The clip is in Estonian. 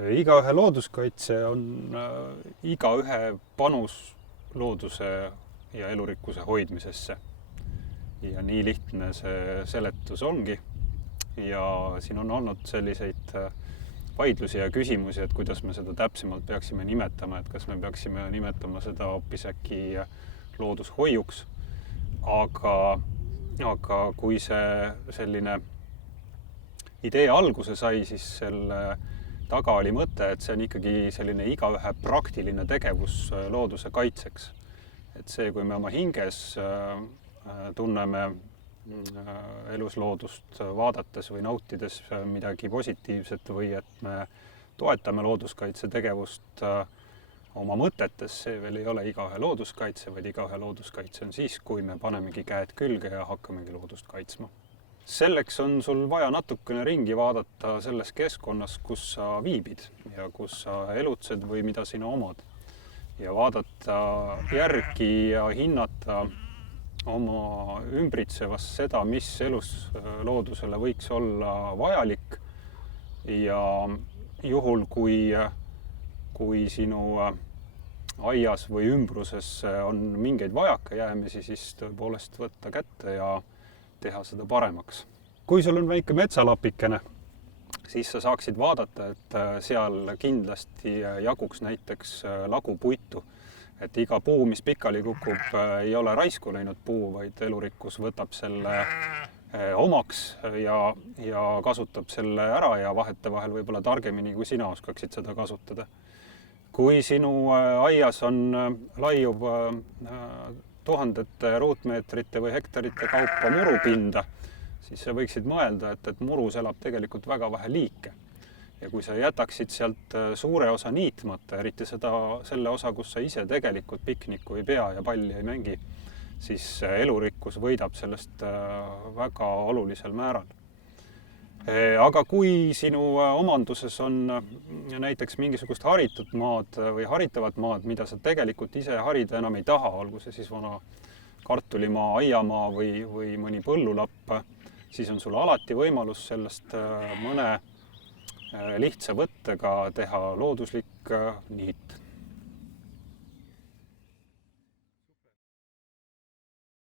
Igaühe looduskaitse on igaühe panus looduse ja elurikkuse hoidmisesse. Ja nii lihtne see seletus ongi. Ja siin on olnud selliseid vaidlusi ja küsimusi, et kuidas me seda täpsemalt peaksime nimetama, et kas me peaksime nimetama seda hoopis äkki loodushoiuks. Aga kui see selline idee alguse sai, siis selle taga oli mõte, et see on ikkagi selline igaühe praktiline tegevus looduse kaitseks. Et see, kui me oma hinges tunneme elusloodust vaadates või nautides midagi positiivset või et me toetame looduskaitse tegevust oma mõtetes, see veel ei ole igaühe looduskaitse, vaid igaühe looduskaitse on siis, kui me panemegi käed külge ja hakkamegi loodust kaitsma. Selleks on sul vaja natukene ringi vaadata selles keskkonnas, kus sa viibid ja kus sa elutsed või mida sina omad. Ja vaadata järgi ja hinnata oma ümbritsevas seda, mis elusloodusele võiks olla vajalik. Ja juhul, kui sinu aias või ümbruses on mingeid vajakajäämisi, siis tõepoolest võtta kätte ja teha seda paremaks. Kui sul on väike metsalapikene, siis sa saaksid vaadata, et seal kindlasti jaguks näiteks lagupuitu. Et iga puu, mis pikali kukub, ei ole raisku läinud puu, vaid elurikkus võtab selle omaks ja kasutab selle ära ja vahetevahel võib-olla targemini, kui sina oskaksid seda kasutada. Kui sinu aias on laiuv tuhandete ruutmeetrite või hektarite kaupa murupinda, siis sa võiksid mõelda, et murus elab tegelikult väga vähe liike. Ja kui sa jätaksid sealt suure osa niitmata, eriti selle osa, kus sa ise tegelikult pikniku ei pea ja palli ei mängi, siis elurikkus võidab sellest väga olulisel määral. Aga kui sinu omanduses on näiteks mingisugust haritud maad või haritavat maad, mida sa tegelikult ise harida enam ei taha, olgu see siis vana kartulimaa, aiamaa või mõni põllulapp, siis on sul alati võimalus sellest mõne lihtsa võttega teha looduslik niit.